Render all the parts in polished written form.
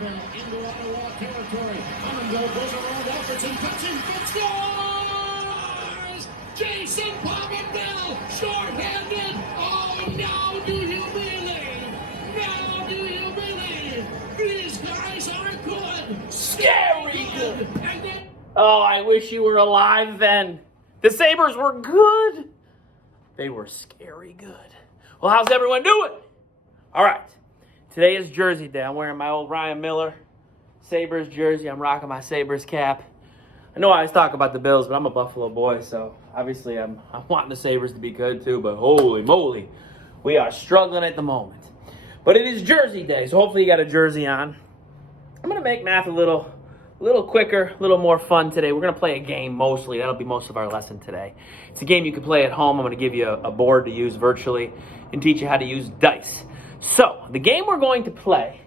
Bell into Ottawa territory. Colonville goes around Alfredson, cuts in, but scores! Jason Pominville, short-handed. Oh, now do you believe? Now do you believe? These guys are good. Scary good. Oh, I wish you were alive then. The Sabres were good. They were scary good. Well, how's everyone doing? All right. Today is Jersey Day. I'm wearing my old Ryan Miller Sabres jersey. I'm rocking my Sabres cap. I know I always talk about the Bills, but I'm a Buffalo boy, so obviously I'm wanting the Sabres to be good too, but holy moly, we are struggling at the moment. But it is Jersey Day, so hopefully you got a jersey on. I'm going to make math a little quicker, a little more fun today. We're going to play a game mostly. That'll be most of our lesson today. It's a game you can play at home. I'm going to give you a board to use virtually and teach you how to use dice. So, the game we're going to play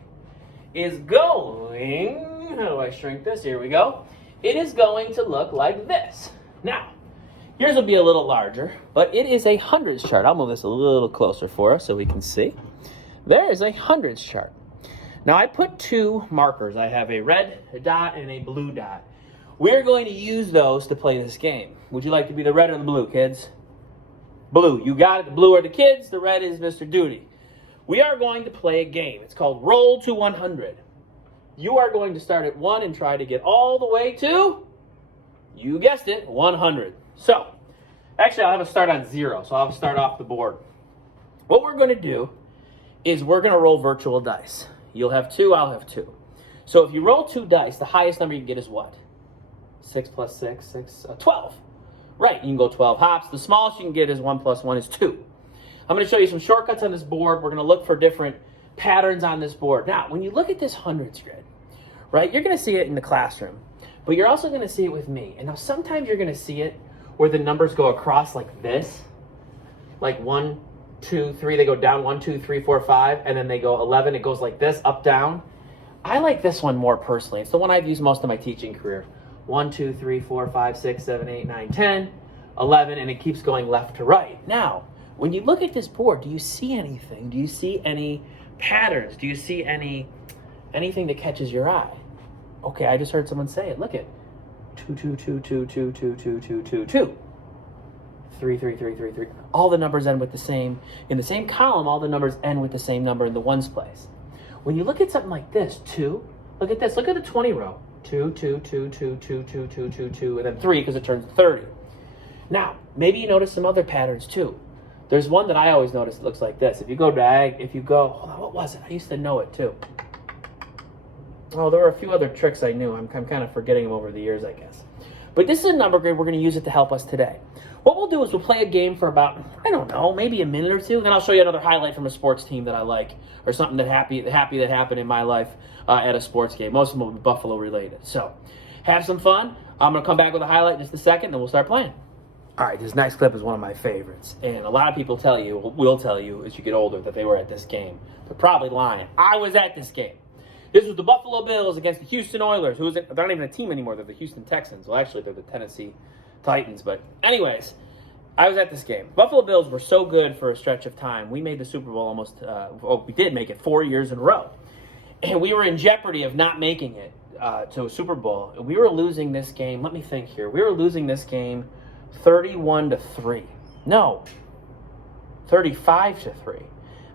is going, how do I shrink this? Here we go. It is going to look like this. Now, yours will be a little larger, but it is a hundreds chart. I'll move this a little closer for us so we can see. There is a hundreds chart. Now, I put two markers. I have a red dot and a blue dot. We're going to use those to play this game. Would you like to be the red or the blue, kids? Blue. You got it. The blue are the kids. The red is Mr. Duty. We are going to play a game. It's called Roll to 100. You are going to start at 1 and try to get all the way to, you guessed it, 100. So, actually, I'll have a start on 0, so I'll have to start off the board. What we're going to do is we're going to roll virtual dice. You'll have 2, I'll have 2. So if you roll 2 dice, the highest number you can get is what? 6 plus 6, 12. Right, you can go 12 hops. The smallest you can get is 1 plus 1 is 2. I'm going to show you some shortcuts on this board. We're going to look for different patterns on this board. Now, when you look at this hundreds grid, right, you're going to see it in the classroom, but you're also going to see it with me. And now sometimes you're going to see it where the numbers go across like this, like 1, 2, 3, they go down 1, 2, 3, 4, 5, and then they go 11. It goes like this, up, down. I like this one more personally. It's the one I've used most of my teaching career. 1, 2, 3, 4, 5, 6, 7, 8, 9, 10, 11, and it keeps going left to right. Now, when you look at this board, do you see anything? Do you see any patterns? Do you see anything that catches your eye? Okay, I just heard someone say it. Look at 2, 2, 2, 2, 2, 2, 2, 2, 2, 2. 3, 3, 3, 3, 3. All the numbers end with the same. In the same column, all the numbers end with the same number in the ones place. When you look at something like this, 2, look at this. Look at the 20 row. 2, 2, 2, 2, 2, 2, 2, 2, 2, and then 3 because it turns 30. Now, maybe you notice some other patterns too. There's one that I always notice that looks like this. If you go, hold on, what was it? I used to know it too. Oh, there were a few other tricks I knew. I'm kind of forgetting them over the years, I guess. But this is a number grid. We're going to use it to help us today. What we'll do is we'll play a game for about, I don't know, maybe a minute or two. Then I'll show you another highlight from a sports team that I like, or something that happy that happened in my life at a sports game. Most of them will be Buffalo related. So have some fun. I'm going to come back with a highlight in just a second, and we'll start playing. All right, this next clip is one of my favorites. And a lot of people will tell you as you get older that they were at this game. They're probably lying. I was at this game. This was the Buffalo Bills against the Houston Oilers. They're not even a team anymore. They're the Houston Texans. Well, actually, they're the Tennessee Titans. But anyways, I was at this game. Buffalo Bills were so good for a stretch of time. We made the Super Bowl we did make it 4 years in a row. And we were in jeopardy of not making it to a Super Bowl. We were losing this game. Let me think here. We were losing this game 31-3. No, 35-3.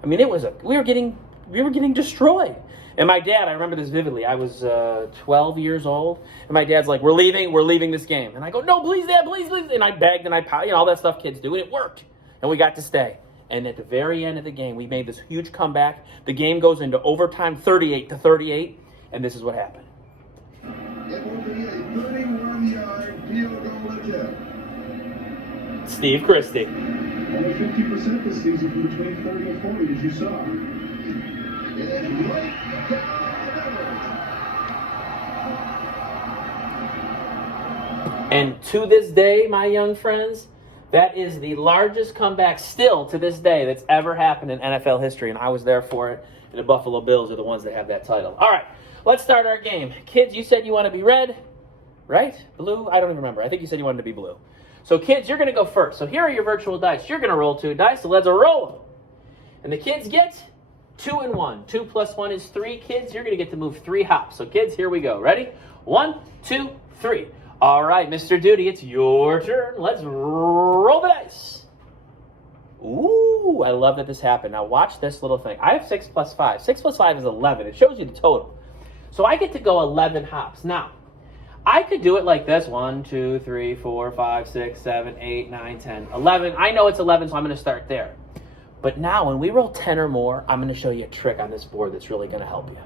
I mean, we were getting destroyed. And my dad, I remember this vividly. I was 12 years old, and my dad's like, "We're leaving this game." And I go, "No, please, Dad, please." And I begged and all that stuff kids do, and it worked. And we got to stay. And at the very end of the game, we made this huge comeback. The game goes into overtime, 38-38, and this is what happened. It will be a 31-yard field goal attempt. Steve Christie. Only 50% this season from between 30 and 40, as you saw. And right down the middle. And to this day, my young friends, that is the largest comeback still to this day that's ever happened in NFL history, and I was there for it, and the Buffalo Bills are the ones that have that title. All right, let's start our game. Kids, you said you want to be red, right? Blue? I don't even remember. I think you said you wanted to be blue. So kids, you're going to go first. So here are your virtual dice. You're going to roll 2 dice, so let's roll them. And the kids get 2 and 1. 2 plus 1 is 3. Kids, you're going to get to move 3 hops. So kids, here we go. Ready? 1, 2, 3. All right, Mr. Duty, it's your turn. Let's roll the dice. Ooh, I love that this happened. Now watch this little thing. I have 6 plus 5. 6 plus 5 is 11. It shows you the total. So I get to go 11 hops. Now, I could do it like this. 1, 2, 3, 4, 5, 6, 7, 8, 9, 10, 11. I know it's 11, so I'm going to start there. But now, when we roll 10 or more, I'm going to show you a trick on this board that's really going to help you.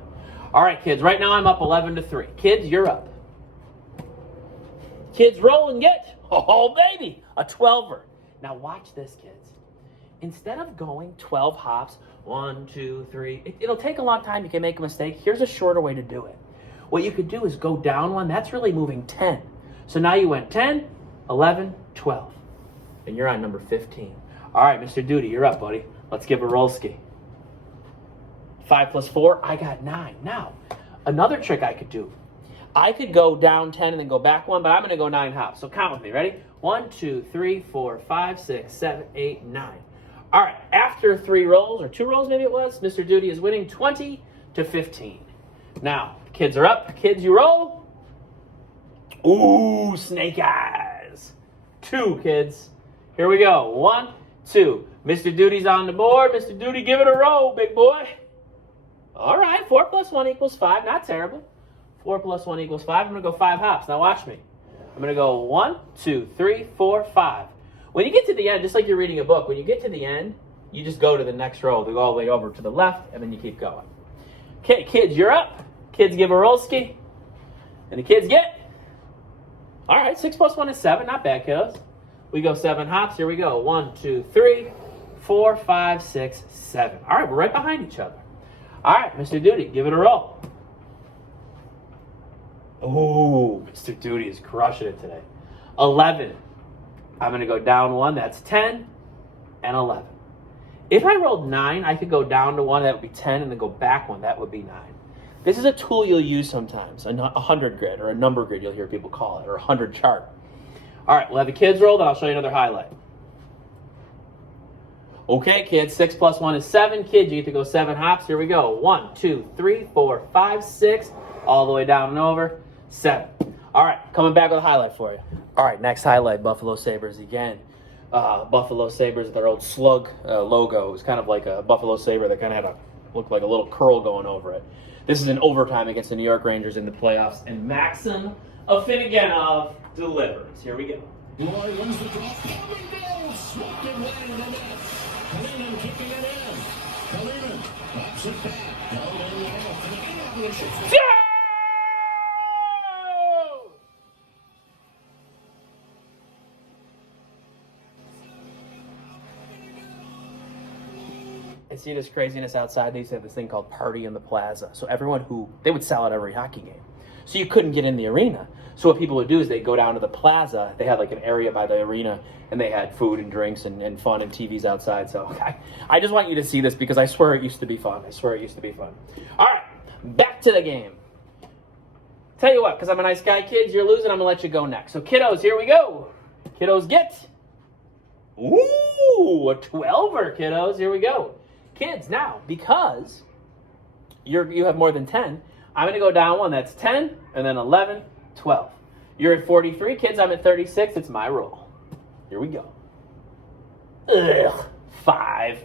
All right, kids, right now I'm up 11-3. Kids, you're up. Kids, roll and get, oh, baby, a 12er. Now, watch this, kids. Instead of going 12 hops, 1, 2, 3, it'll take a long time. You can make a mistake. Here's a shorter way to do it. What you could do is go down 1. That's really moving 10. So now you went 10, 11, 12. And you're on number 15. All right, Mr. Duty, you're up, buddy. Let's give a roll ski. 5 plus 4, I got 9. Now, another trick I could do. I could go down 10 and then go back 1, but I'm going to go 9 hops. So count with me. Ready? 1, 2, 3, 4, 5, 6, 7, 8, 9. All right, after 3 rolls, or 2 rolls maybe it was, Mr. Duty is winning 20-15. Now, kids are up. Kids, you roll. Ooh, snake eyes. 2, kids. Here we go. 1, 2. Mr. Duty's on the board. Mr. Duty, give it a roll, big boy. All right, 4 plus 1 equals 5. Not terrible. 4 plus 1 equals 5. I'm going to go 5 hops. Now watch me. I'm going to go 1, 2, 3, 4, 5. When you get to the end, just like you're reading a book, when you get to the end, you just go to the next row. They go all the way over to the left, and then you keep going. Okay, kids, you're up. Kids, give a roll ski. And the kids get. All right, 6 plus 1 is 7. Not bad, kiddos. We go 7 hops. Here we go. 1, 2, 3, 4, 5, 6, 7. All right, we're right behind each other. All right, Mr. Duty, give it a roll. Ooh, Mr. Duty is crushing it today. 11. I'm going to go down 1. That's 10 and 11. If I rolled 9, I could go down to 1. That would be 10, and then go back 1. That would be 9. This is a tool you'll use sometimes, a 100 grid or a number grid you'll hear people call it, or a 100 chart. All right, we'll have the kids roll, then I'll show you another highlight. Okay, kids, 6 plus 1 is 7. Kids, you get to go 7 hops. Here we go. 1, 2, 3, 4, 5, 6, all the way down and over. 7. All right, coming back with a highlight for you. All right, next highlight, Buffalo Sabres again. Buffalo Sabres, their old slug logo. It was kind of like a Buffalo Sabre that kind of had looked like a little curl going over it. This is an overtime against the New York Rangers in the playoffs, and Maxim Afinogenov delivers. Here we go. Roy wins the draw. Coming goal. Swept it wide of the net. Kalinin kicking it in. Kalinin pops it back. Held in low. Yeah! I see this craziness outside. They used to have this thing called Party in the Plaza. So they would sell out every hockey game. So you couldn't get in the arena. So what people would do is they'd go down to the plaza. They had like an area by the arena, and they had food and drinks and fun and TVs outside. So I just want you to see this because I swear it used to be fun. I swear it used to be fun. All right, back to the game. Tell you what, because I'm a nice guy, kids, you're losing. I'm going to let you go next. So kiddos, here we go. Kiddos get. Ooh, a 12er, kiddos. Here we go. Kids, now, because you have more than 10, I'm going to go down 1. That's 10, and then 11, 12. You're at 43. Kids, I'm at 36. It's my roll. Here we go. Ugh, 5.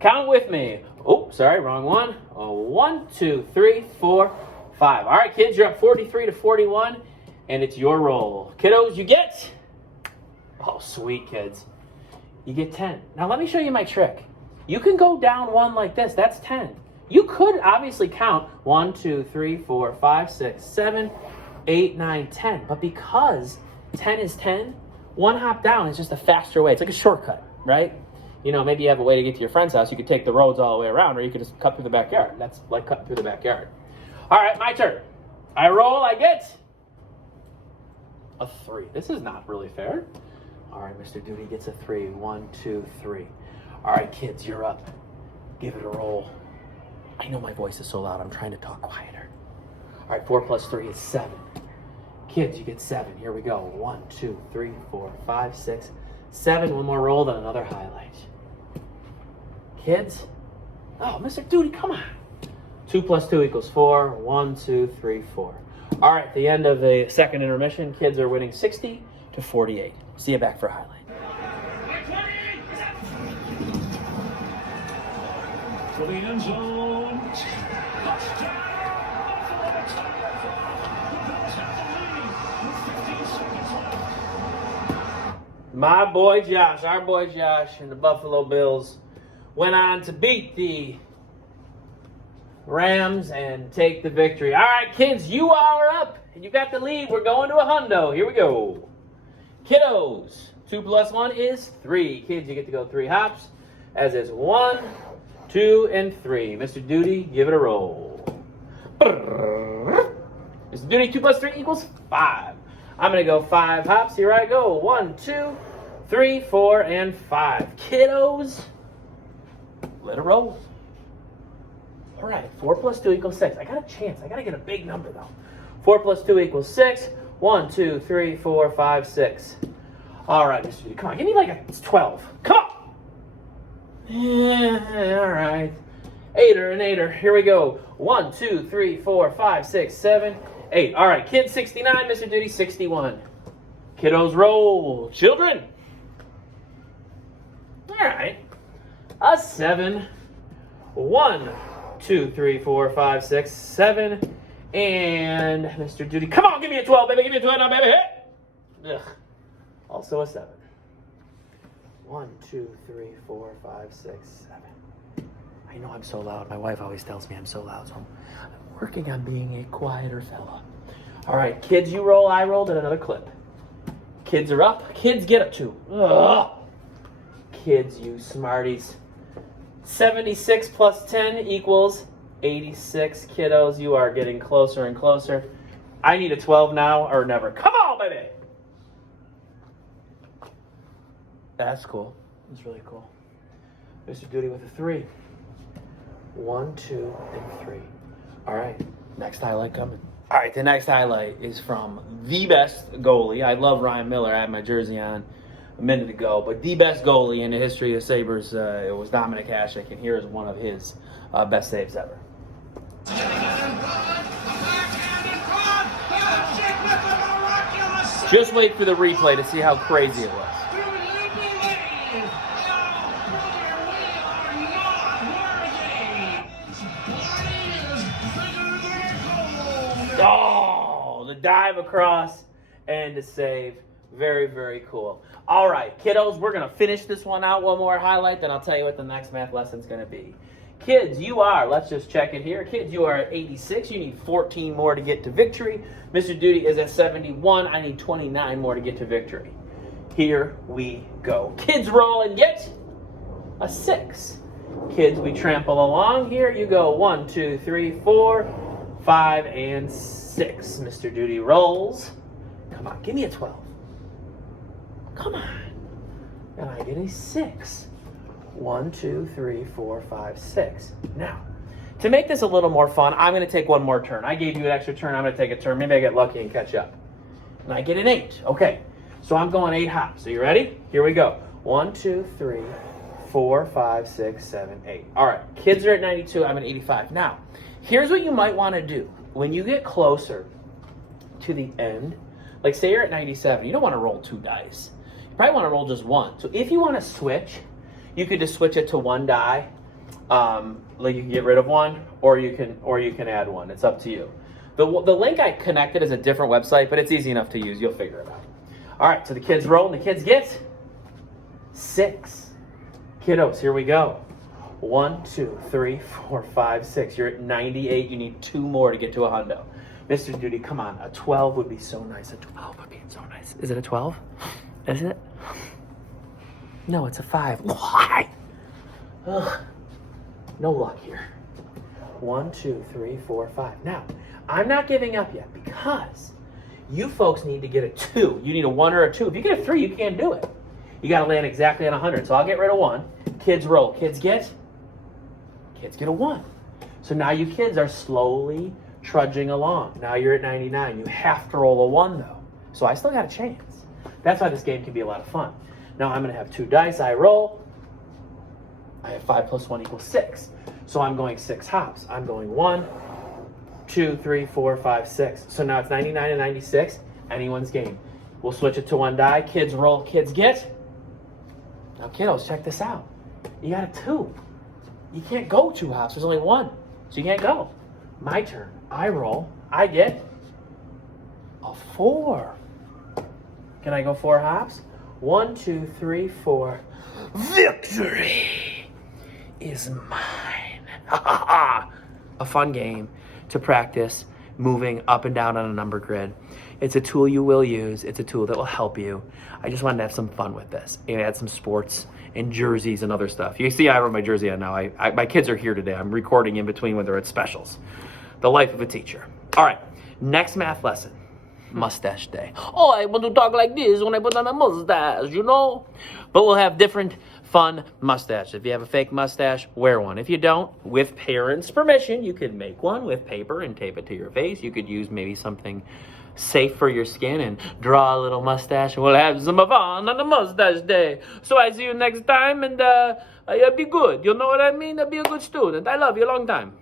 Count with me. Oh, sorry, wrong one. 1, 2, 3, 4, 5. All right, kids, you're up 43-41, and it's your roll. Kiddos, you get. Oh, sweet, kids. You get 10. Now, let me show you my trick. You can go down 1 like this. That's 10. You could obviously count 1, 2, 3, 4, 5, 6, 7, 8, 9, 10. But because 10 is 10, 1 hop down is just a faster way. It's like a shortcut, right? You know, maybe you have a way to get to your friend's house. You could take the roads all the way around, or you could just cut through the backyard. That's like cutting through the backyard. All right, my turn. I roll, I get a 3. This is not really fair. All right, Mr. Duty gets a 3. 1, 2, 3. All right, kids, you're up. Give it a roll. I know my voice is so loud. I'm trying to talk quieter. All right, 4 plus 3 is 7. Kids, you get 7. Here we go. 1, 2, 3, 4, 5, 6, 7. One more roll, then another highlight. Kids, Oh, Mr. Duty, come on. 2 plus 2 equals 4. 1, 2, 3, 4. All right, the end of the second intermission. Kids are winning 60-48. See you back for a highlight. For the end zone. My boy Josh, our boy Josh, and the Buffalo Bills went on to beat the Rams and take the victory. All right, kids, you are up. You got the lead. We're going to a hundo. Here we go. Kiddos, 2 plus 1 is 3. Kids, you get to go 3 hops, as is 1, 2, and 3. Mr. Duty, give it a roll. Mr. Duty, 2 plus 3 equals 5. I'm going to go 5 hops. Here I go. 1, 2, 3, 4, and 5. Kiddos, let it roll. All right, 4 plus 2 equals 6. I got a chance. I got to get a big number, though. 4 plus 2 equals 6. 1, 2, 3, 4, 5, 6. All right, Mr. Duty, come on. Give me like a 12. Come on. Yeah, all right. 8er and 8er. Here we go. 1, 2, 3, 4, 5, 6, 7, 8. All right, kid 69, Mr. Duty 61. Kiddos roll. Children. All right. A 7. 1, 2, 3, 4, 5, 6, 7. And Mr. Duty, come on, give me a 12, baby. Give me a 12 now, baby. Ugh. Also a 7. 1, 2, 3, 4, 5, 6, 7. I know I'm so loud. My wife always tells me I'm so loud, so I'm working on being a quieter fella. All right, kids, you roll. I rolled at another clip. Kids are up. Kids get up to. Ugh. Kids, you smarties. 76 plus 10 equals 86. Kiddos, you are getting closer and closer. I need a 12 now or never. Come on, baby. That's cool. That's really cool. Mr. Duty with a 3. 1, 2, and 3. All right, next highlight coming. All right, the next highlight is from the best goalie. I love Ryan Miller. I had my jersey on a minute ago, but the best goalie in the history of Sabres, it was Dominic Hasek, and here is one of his best saves ever. Just wait for the replay to see how crazy it was. Oh, the dive across and the save. Very, very cool. All right, kiddos, we're going to finish this one out. One more highlight, then I'll tell you what the next math lesson's going to be. Kids, you are, let's just check it here. Kids, you are at 86. You need 14 more to get to victory. Mr. Duty is at 71. I need 29 more to get to victory. Here we go. Kids roll and get a 6. Kids, we trample along. Here you go. 1, 2, 3, 4, 5, and 6. Mr. Duty rolls. Come on, give me a 12. Come on. And I get a 6. 1, 2, 3, 4, 5, 6. Now, to make this a little more fun, I'm going to take one more turn. I gave you an extra turn. I'm going to take a turn. Maybe I get lucky and catch up. And I get an 8. Okay. So I'm going 8 hops. Are you ready? Here we go. 1, 2, 3, 4, 5, 6, 7, 8. All right. Kids are at 92. I'm at 85. Now, here's what you might want to do. When you get closer to the end, like say you're at 97, you don't want to roll 2 dice. You probably want to roll just 1. So if you want to switch, you could just switch it to 1 die. Like you can get rid of 1, or you can add 1. It's up to you. The link I connected is a different website, but it's easy enough to use. You'll figure it out. All right, so the kids roll, and the kids get 6. Kiddos, here we go. 1, 2, 3, 4, 5, 6. You're at 98. You need 2 more to get to a hundo. Mr. Duty, come on. A 12 would be so nice. A 12 would be so nice. Is it a 12? Is it? No, it's a 5. Why? Ugh. No luck here. 1, 2, 3, 4, 5. Now, I'm not giving up yet because you folks need to get a 2. You need a 1 or a 2. If you get a 3, you can't do it. You got to land exactly on 100. So I'll get rid of 1. Kids roll. Kids get a 1. So now you kids are slowly trudging along. Now you're at 99. You have to roll a 1 though. So I still got a chance. That's why this game can be a lot of fun. Now I'm going to have 2 dice. I roll. I have 5 plus 1 equals 6. So I'm going 6 hops. I'm going 1, 2, 3, 4, 5, 6. So now it's 99 and 96. Anyone's game. We'll switch it to 1 die. Kids roll, kids get. Now, kiddos, check this out. You got a 2. You can't go 2 hops. There's only 1. So you can't go. My turn. I roll. I get a 4. Can I go 4 hops? 1, 2, 3, 4. Victory is mine. A fun game to practice moving up and down on a number grid. It's a tool you will use. It's a tool that will help you. I just wanted to have some fun with this and add some sports and jerseys and other stuff. You see I wrote my jersey on now. My kids are here today. I'm recording in between when they're at specials. The life of a teacher. All right, next math lesson. Mustache day. Oh, I want to talk like this when I put on a mustache, you know? But we'll have different fun mustaches. If you have a fake mustache, wear one. If you don't, with parents' permission, you can make one with paper and tape it to your face. You could use maybe something safe for your skin and draw a little mustache, and we'll have some fun on the mustache day. So I see you next time, and be good. You know what I mean? Be a good student. I love you a long time.